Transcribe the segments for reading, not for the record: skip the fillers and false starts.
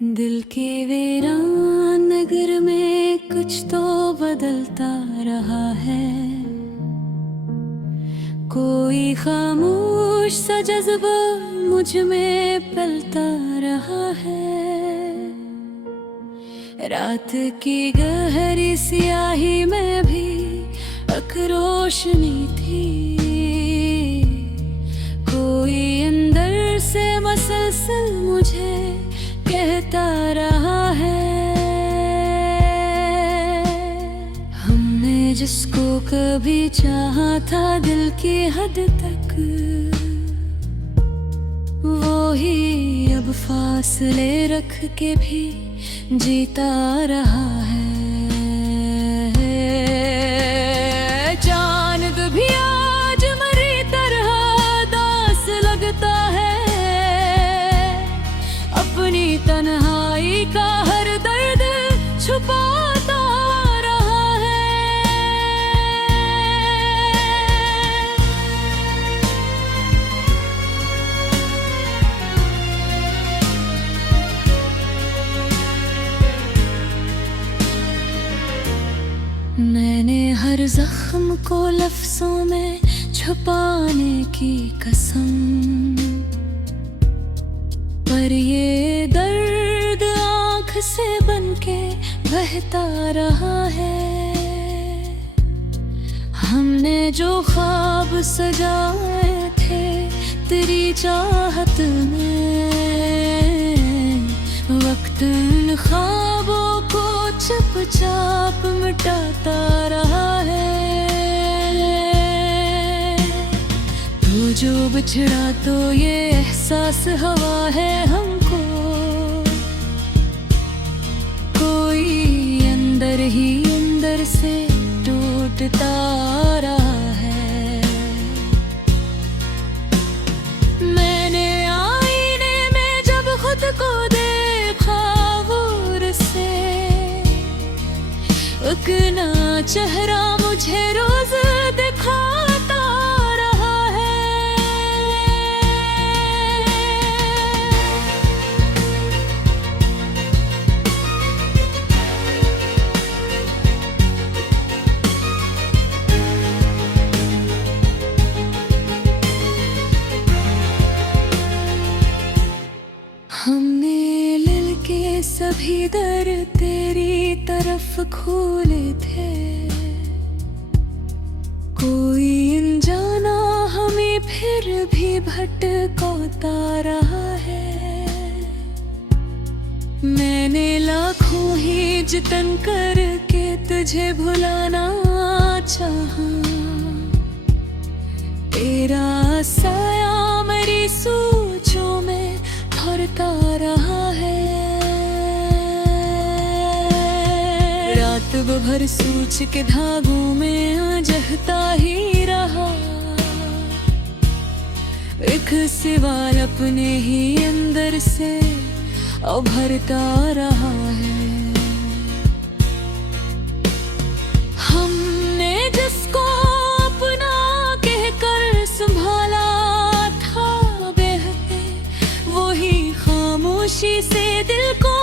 दिल के वीरान नगर में कुछ तो बदलता रहा है। कोई खामोश सा जज्बा मुझ में पलता रहा है। रात की गहरी स्याही में भी एक रोशनी थी। कोई अंदर से मसलसल मुझे कहता रहा है। हमने जिसको कभी चाहा था दिल की हद तक, वो ही अब फासले रख के भी जीता रहा है। चांद भी आज मरी तरह दास लगता है। अपनी तन्हाई का हर दर्द छुपाता रहा है। मैंने हर जख्म को लफ्जों में छुपाने की कसम, पर ये दर्द आँख से बनके बहता रहा है। हमने जो ख्वाब सजाए थे तेरी चाहत में, वक्त उन ख्वाबों को चुपचाप मिटाता रहा है। तू जो बिछड़ा तो ये एहसास हवा है हमको। कोई अंदर ही अंदर से टूटता रहा है। मैंने आईने में जब खुद को देखा गौर से, एक नया चेहरा मुझे रोज दिखाता रहा है। हमने दिल के सभी दर तेरी तरफ खोले थे। कोई अनजाना हमें फिर भी भटकाता रहा है। मैंने लाखों ही जतन करके तुझे भुलाना चाहा। तेरा साया मेरी सोचों में ठहरता रहा है। रात भर सोच के धागों में जहता ही रहा। एक सवाल अपने ही अंदर से उभरता रहा है। हमने जिसको अपना कहकर संभाला था बहके, वही खामोशी से दिल को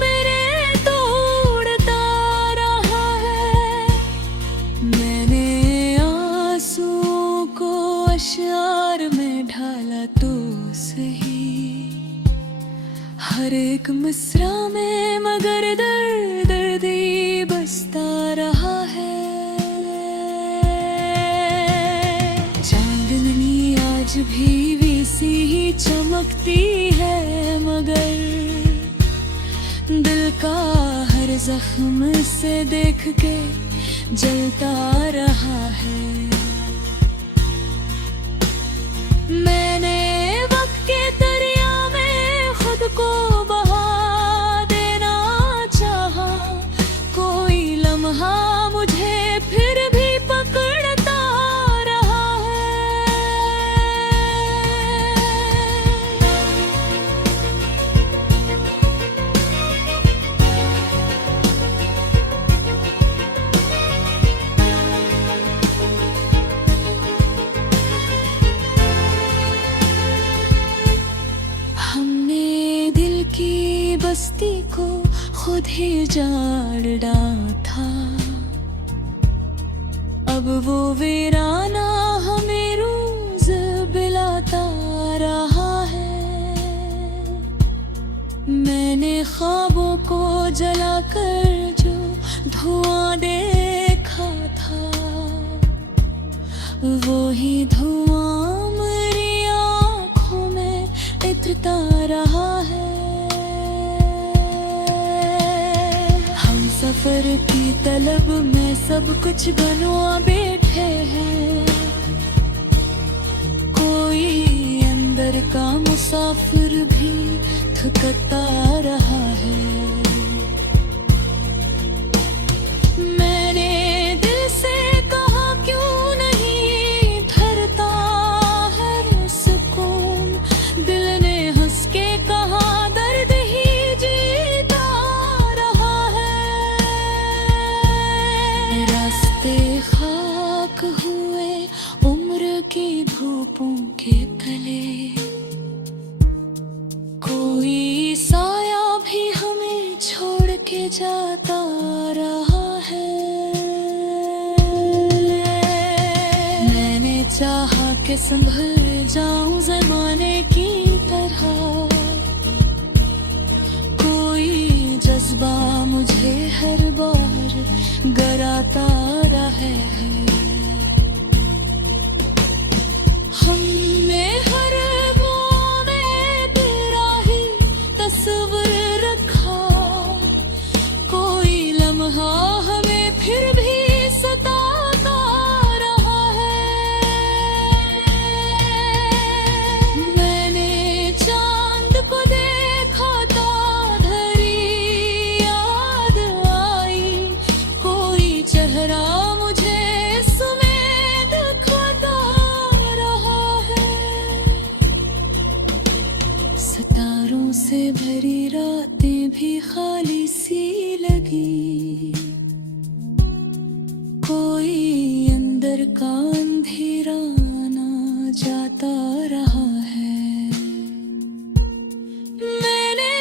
मेरे तोड़ता रहा है। मैंने आंसुओं को अश्यार में ढाला तो सही, हर एक मिसरा में मगर दर्द दर्द ही बसता रहा है। चांदनी आज भी वैसी ही चमकती है, मगर दिल का हर जख्म से देख के जलता रहा है। मैंने वक्त के दरिया में खुद को बहा देना चाहा। कोई लम्हा मुझे फिर भी पकड़ता रहा है। बस्ती को खुद ही जाड़ डाला था। अब वो वीराना हमें रोज बिलाता रहा है। मैंने ख्वाबों को जलाकर जो धुआं देखा था, वो ही धुआं मेरी आँखों में इतरता रहा है। हम सफर की तलब में सब कुछ गनवा बैठे हैं। कोई अंदर का मुसाफिर भी थकता रहा है। मैंने दिल से कहा क्यों नहीं धरता है सुकून। दिल ने हंस के कहा दर्द ही जीता रहा है। रास्ते खाक हुए उम्र की धूपों के तले। कोई साया भी हमें छोड़ के जाता रहा है। मैंने चाहा कि संभल जाऊं ज़माने की तरह। कोई जज्बा मुझे हर बार गराता रहे है। हमने हर मोड़ में तेरा ही तस्वीर रखा। कोई लम्हा हमें फिर भी सताता रहा है। मैंने चांद को देखा था धरी याद आई। कोई चेहरा मुझे इसमें दिखाता रहा है। सितारों से भरी रातें भी खाली सी लगी। कोई अंदर का अंधेरा ना जाता रहा है। मैंने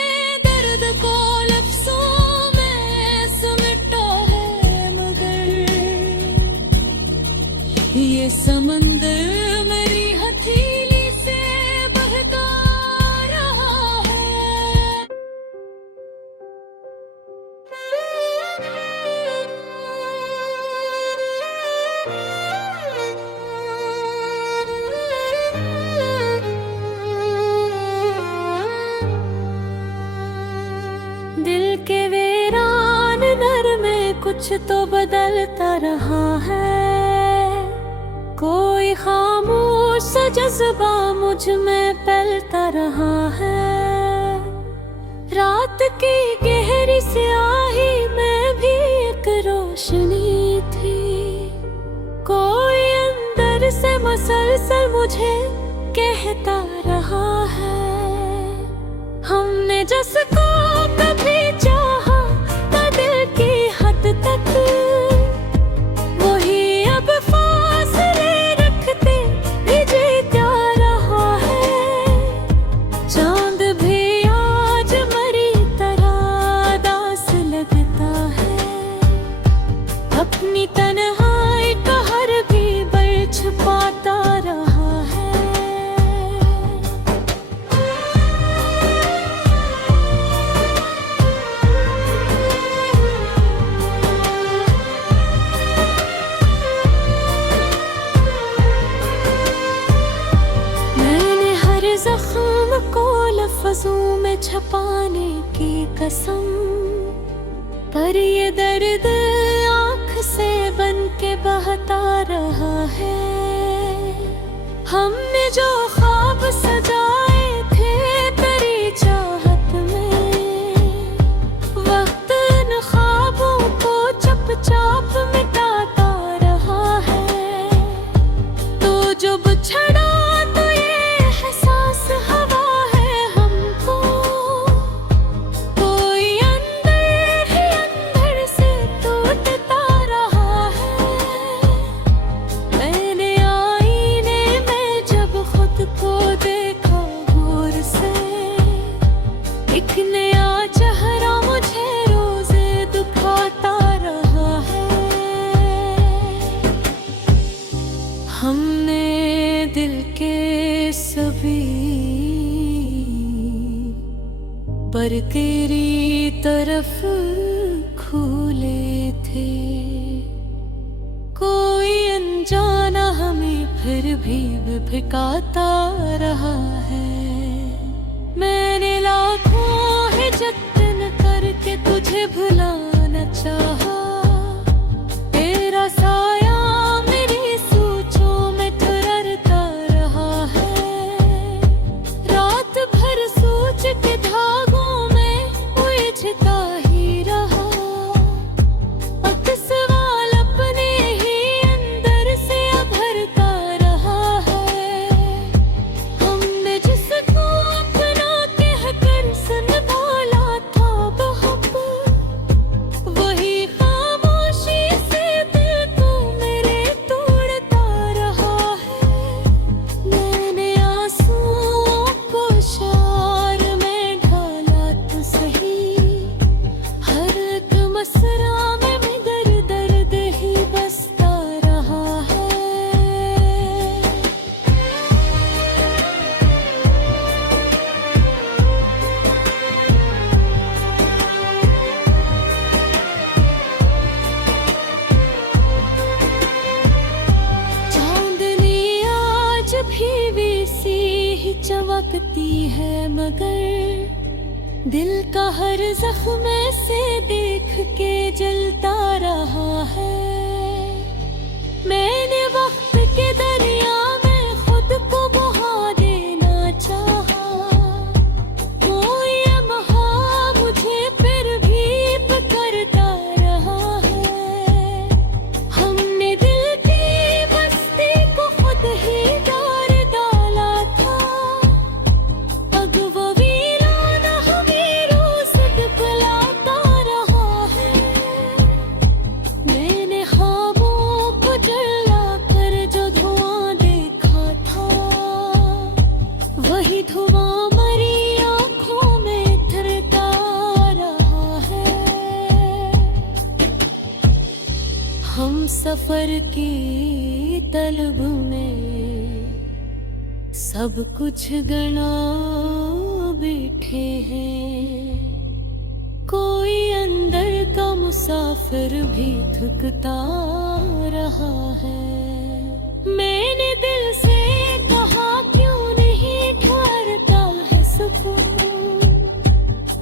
दर्द को लफ्ज़ों में समेटा है, मगर ये समंदर मेरी हथेली से बहता रहा है। दिल के वीरान नर में कुछ तो बदलता रहा है। कोई खामोश सा जज्बा मुझ में पलता रहा है। रात की गहरी स्याही में भी एक रोशनी थी। कोई अंदर से मसलसल मुझे कहता रहा है। हमने जिसको कभी चाहा था दिल की हद तक, वही अब फासले रखते भी जीता रहा है। चांद भी आज मरी तरह दास लगता है। अपनी तन्हाई का हर भी बल छुपाता रहा है। मैंने हर जख्म को लफ्ज़ों में छुपाने की कसम, पर ये दर्द आँख से बन के बहता रहा है। हमने जो ख्वाब सजाए थे तेरी चाहत में, वक्त इन ख्वाबों को चुपचाप मिटाता रहा है। तो जो बिछड़ा तो ये एहसास हवा है हमको। कोई अंदर ही अंदर से टूटता रहा है। मैंने आईने में जब खुद को देखा पर तेरी तरफ खुले थे। कोई अनजाना हमें फिर भी भटकाता रहा है। मैंने लाखों है जतन करके तुझे भुलाना चाहा, तेरा साया मेरी सोचों में ठहरता रहा है। रात भर सोच के धागों में उलझता ही रहा, अब सवाल अपने ही अंदर से भरता रहा है। हमने जिसको अपना कहकर संभाला था बहुत, वही खामोशी से दिल को मेरे तोड़ता रहा है। मैंने आंसुओं को शार में ढाला तो सही, हर एक मसरा में दर्द दर्द ही बसता रहा है। चांदनी आज भी वैसी ही चमकती है, मगर दिल का हर जख्म से देख के जलता रहा है। मैंने वक्त के दरिया में खुद को बहा देना चाहा, कोई लम्हा मुझे फिर भी पकड़ता रहा है। हमने दिल की बस्ती को खुद ही डार डाला था, अब वो वीरान हमें रोज दिखलाता रहा है। मैंने ख्वाबों को जला कर जो धुआं देखा था, वही धुआं मरी आंखों में उतरता रहा है। हम सफर की तलब में सब कुछ गना बैठे हैं, कोई अंदर का मुसाफिर भी थकता रहा है। मैंने दिल से कहा क्यों नहीं ठहरता है सुकून,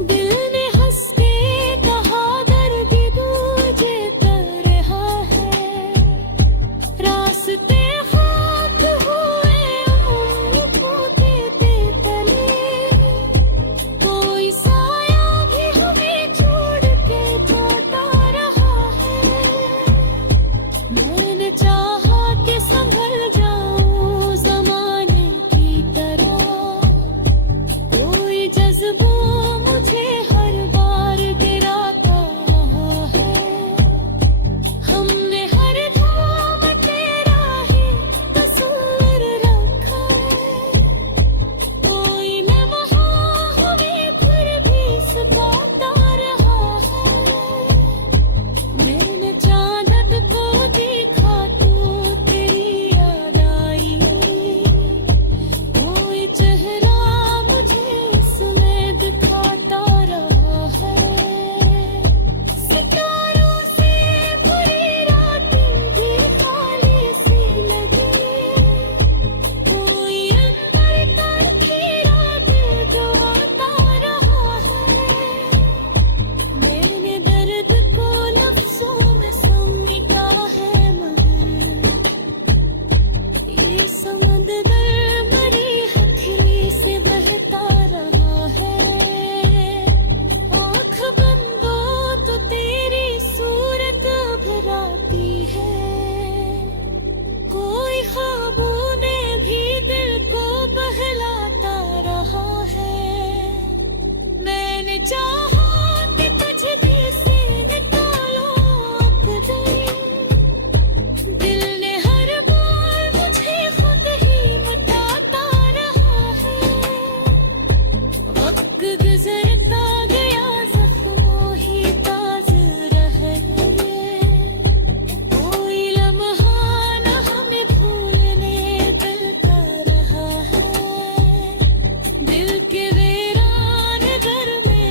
दिल ने हंस के कहा दर्द दूजे कर रहा है। रास्ते खाक हुए उम्मीदों के तले, कोई साया भी हमें छोड़ के जाता रहा है। मैंने चाहा कि संभल जाऊं जमाने की तरह, कोई जज्बा मुझे हर बार गिराता रहा है। हमने हर धाम तेरा ही तस्वीर रखा है, कोई लम्हा हमें फिर भी सताता रहा है। मैंने चांद को देखा तो तेरी याद आई, कोई चेहरा मुझे उसमें दिखाता रहा है। सितारों से भरी रातें भी खाली सी लगी, कोई अंदर तक दिल जो आता रहा है। मैंने दर्द को लफ्जों में समेटा है, मगर ये समंदर मरी हथेली से बहता रहा है। आँख बंदो तो तेरी सूरत भराती है, कोई ख्वाबों ने भी दिल को बहलाता रहा है। मैंने चाहा कि तुझे दिल से निकालो अकदर, दिल ने हर बार मुझे खुद ही मिटाता रहा है। वक्त गुजरता गया जख्मों ही ताज़ा रहे, कोई लम्हा न हमें भूलने दिल का रहा है। दिल के वीरान घर में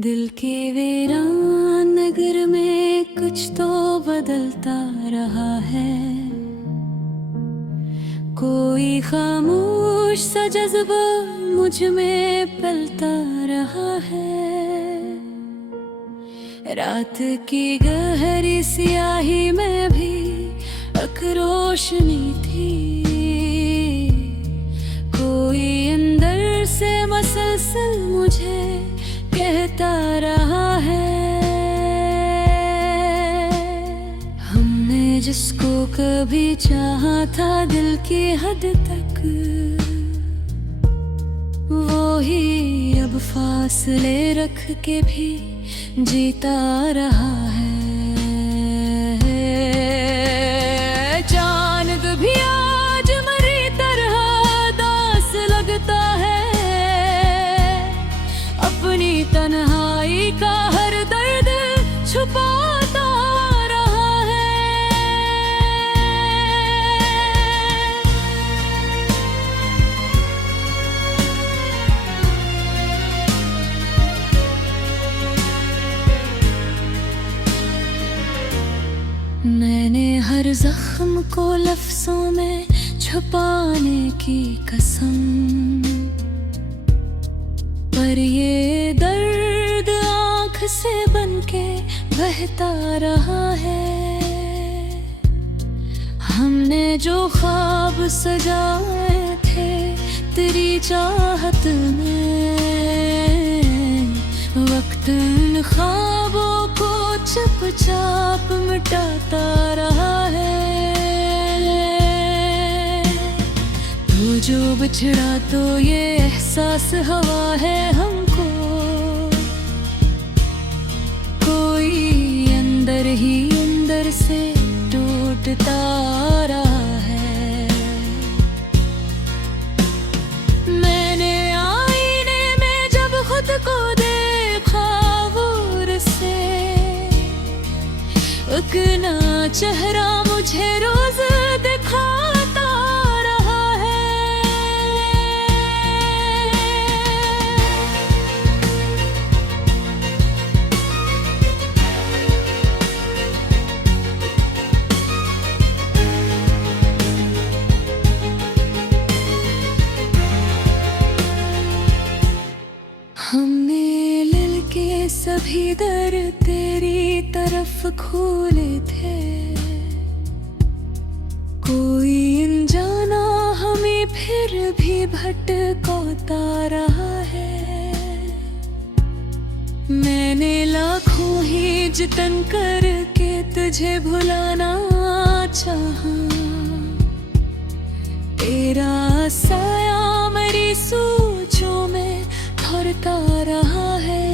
दिल के वीरान नगर में कुछ तो बदलता रहा है। कोई खामोश सा जज्बा मुझ में पलता रहा है। रात की गहरी स्याही में भी एक रोशनी थी। कोई अंदर से मसलसल मुझे कहता रहा है। हमने जिसको कभी चाहा था दिल की हद तक, वो ही अब फासले रख के भी जीता रहा है। चांद भी आज मरी तरह दास लगता है। अपनी तन्हाई का हर दर्द छुपाता रहा है। मैंने हर जख्म को लफ्जों में छुपाने की कसम, पर ये दर्द आँख से बनके बहता रहा है। हमने जो ख्वाब सजाए थे तेरी चाहत में, वक्त इन ख्वाबों को चुपचाप मिटाता रहा है। तो जो बिछड़ा तो ये एहसास हवा है हमको, कोई अंदर ही अंदर से टूटता रहा है। मैंने आईने में जब खुद को देखा गौर से, एक नया चेहरा मुझे रोज दिखाता रहा है। हमने लिल के सभी दर तेरी तरफ खोले थे। कोई अनजाना हमें फिर भी भटकाता रहा है। मैंने लाखों ही जतन करके तुझे भुलाना चाहा, तेरा साया मेरी सोचों में ठहरता रहा है।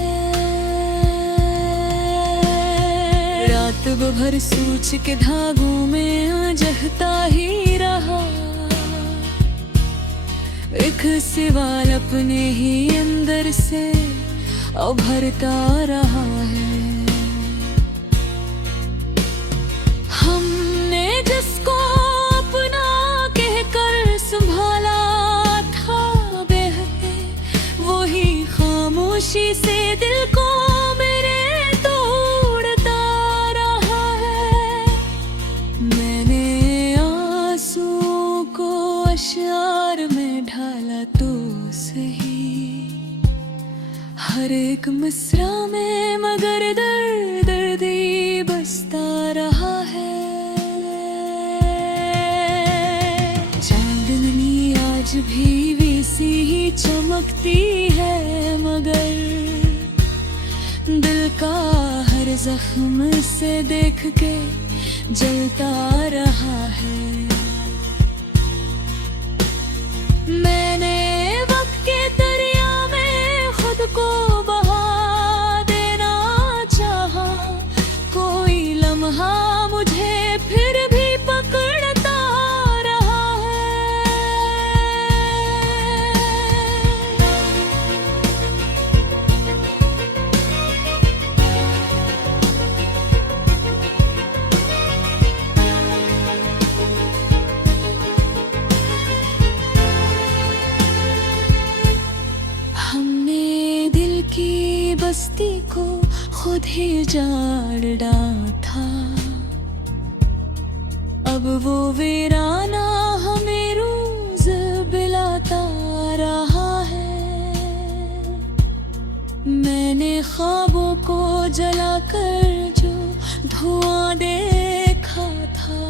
रात भर सोच के धागों में जहता ही रहा, एक सवाल अपने ही अंदर से उभरता रहा है। हमने जिसको अपना कहकर संभाला था बहते, वो ही खामोशी से दिल को मेरे तोड़ता रहा है। मैंने आंसुओं को अश्यार में ढाला तो सही, हर एक मिसरा में मगर दर्द दर्दी बसता रहा है। चांदनी आज भी वैसी ही चमकती है, मगर दिल का हर जख्म से देख के जलता रहा है। मैंने वक्त के दरिया में खुद को बहा देना चाहा, कोई लम्हा मुझे फिर भी पकड़ता रहा है। बस्ती को खुद ही जाड़ था। अब वो वीराना हमें रोज बिलाता रहा है। मैंने ख्वाबों को जलाकर जो धुआं देखा था,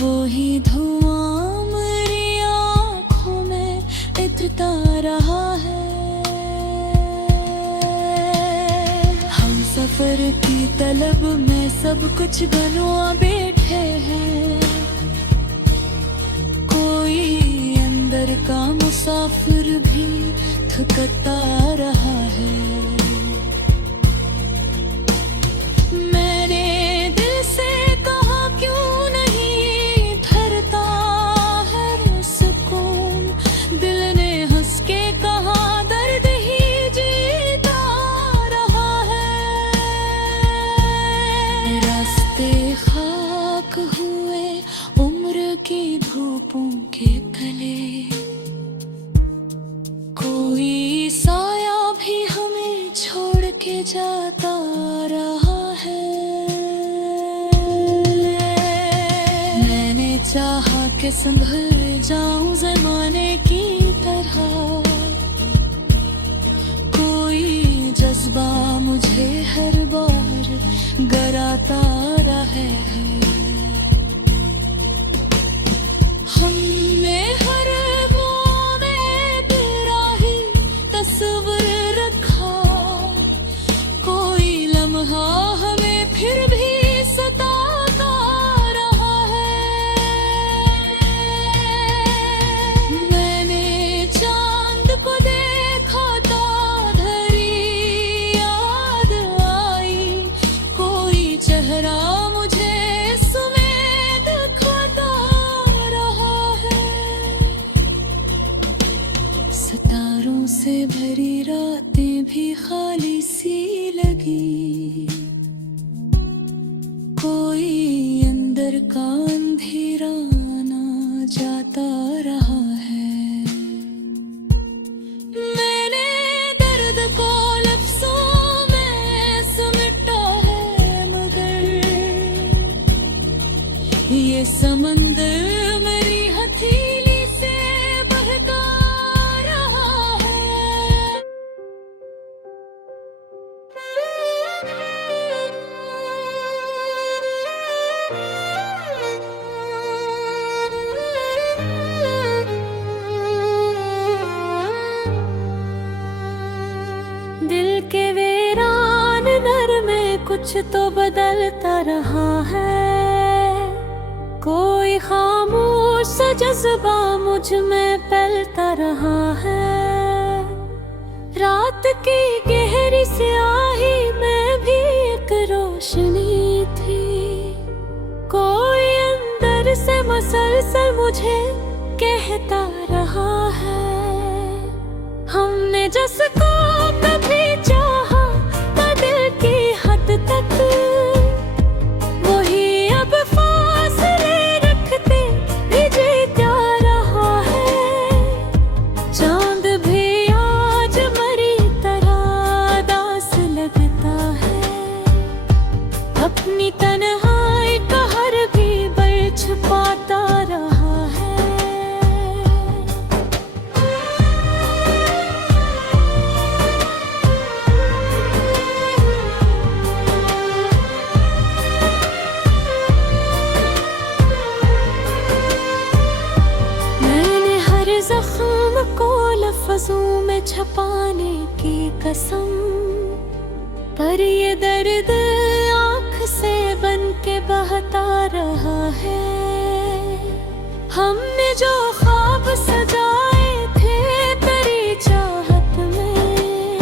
वो ही धुआं मेरी आँखों में इतता रहा है। हम सफर की तलब में सब कुछ बनवा बैठे हैं। कोई अंदर का मुसाफिर भी थकता रहा है। मैंने दिल से कहा क्यों नहीं ठहरता है सुकून। दिल ने हंस के कहा दर्द ही जीता रहा है। रास्ते खाक हुए उम्र की धूपों के तले। कोई साया भी हमें छोड़ के जाता रहा है। मैंने चाहा कि संभल जाऊं ज़माने की तरह। कोई जज्बा मुझे हर बार गराता रहे है। हमने हर में तेरा ही तस्वीर रखा। कोई लम्हा हमें फिर भी सताता रहा है। मैंने चांद को देखा था धरी याद आई। कोई चेहरा मुझे सुमेध खाता रहा है। सितारों से भरी रातें भी खाली सी लगी। कोई अंदर का अंधेरा ना जाता रहा है। मैंने दर्द को लफ्ज़ों में समेटा है, मगर ये समंदर मेरी हथेली से बहका रहा है। दिल के वीरान नर में कुछ तो बदलता रहा है। कोई खामोश जज्बा मुझ में पलता रहा है। रात की गहरी स्याही में भी एक रोशनी थी। कोई अंदर से मसलसल मुझे कहता रहा है। हमने जिसको कभी चाहा था दिल की हद तक, वही अब फासले रखते भी जीता रहा है। चांद भी आज मरी तरह दास लगता है। अपनी तन्हाई का हर भी बल छुपाता रहा है। मैंने हर जख्म को लफ्जों में छपाने की कसम, पर ये दर्द आँख से बन के बहता रहा है। हमने जो ख्वाब सजाए थे तेरी चाहत में,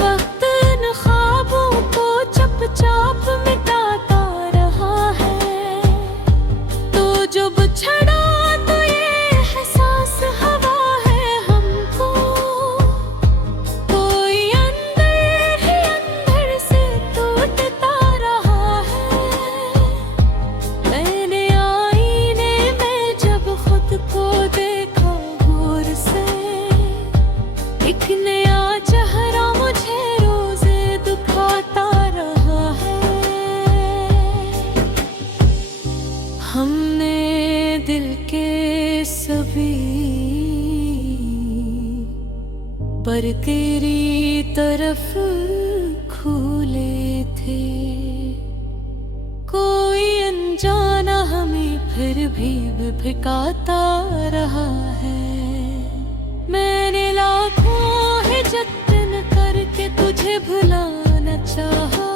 वक्त इन ख्वाबों को चुपचाप मिटाता रहा है। तो जो बिछड़ा तो ये एहसास हवा है हमको। कोई अंदर ही अंदर से टूटता रहा है। मैंने आईने में जब खुद को देखा पर तेरी तरफ खुले थे। कोई अनजाना हमें फिर भी भटकाता रहा है। मैंने लाखों है जतन करके तुझे भुलाना चाहा।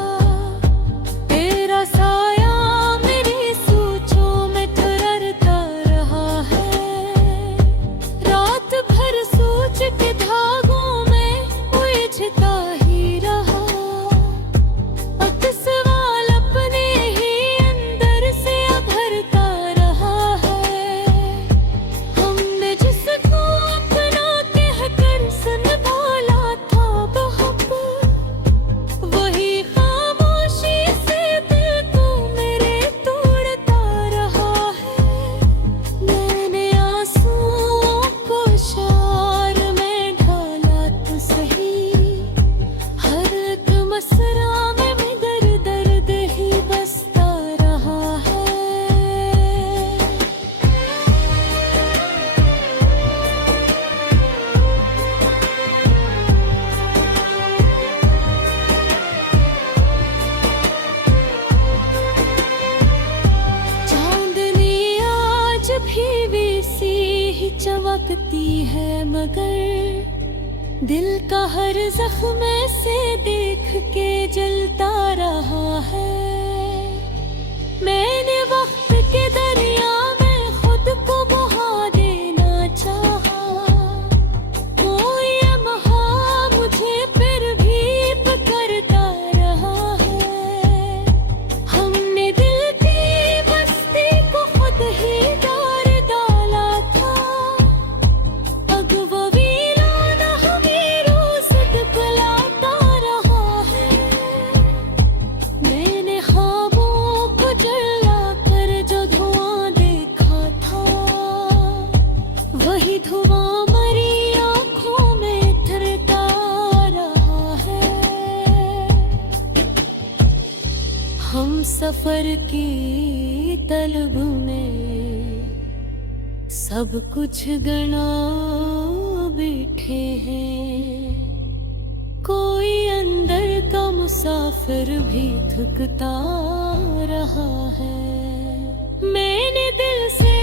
तेरा साया मेरी सोचों में ठहरता रहा है। रात भर सोच के धागों में उलझता ही रहा। अब सवाल अपने ही अंदर से भरता रहा है। हमने जिसको अपना कहकर संभाला था बहुत, वही खामोशी से दिल को मेरे तोड़ता रहा है। मैंने आंसुओं को शार में ढाला तो सही, हर एक मसरा में दर्द दर्द ही बसता रहा है। चांदनी आज भी वैसी ही चमकती है, मगर दिल का हर जख्म से देख के जलता रहा है। मैंने वक्त के दरिया में खुद को बहा देना चाहा। कोई लम्हा मुझे फिर भी पकड़ता रहा है। हमने दिल की बस्ती को खुद ही डार डाला था। अब वो वीराना हमें रोज दिखलाता रहा है। मैंने ख्वाबों को जला कर जो धुआं देखा था, वही धुआं मरी आंखों में ठहरता रहा है। हम सफर की तलब में सब कुछ गना बैठे हैं। कोई अंदर का मुसाफिर भी थकता रहा है। मैंने दिल से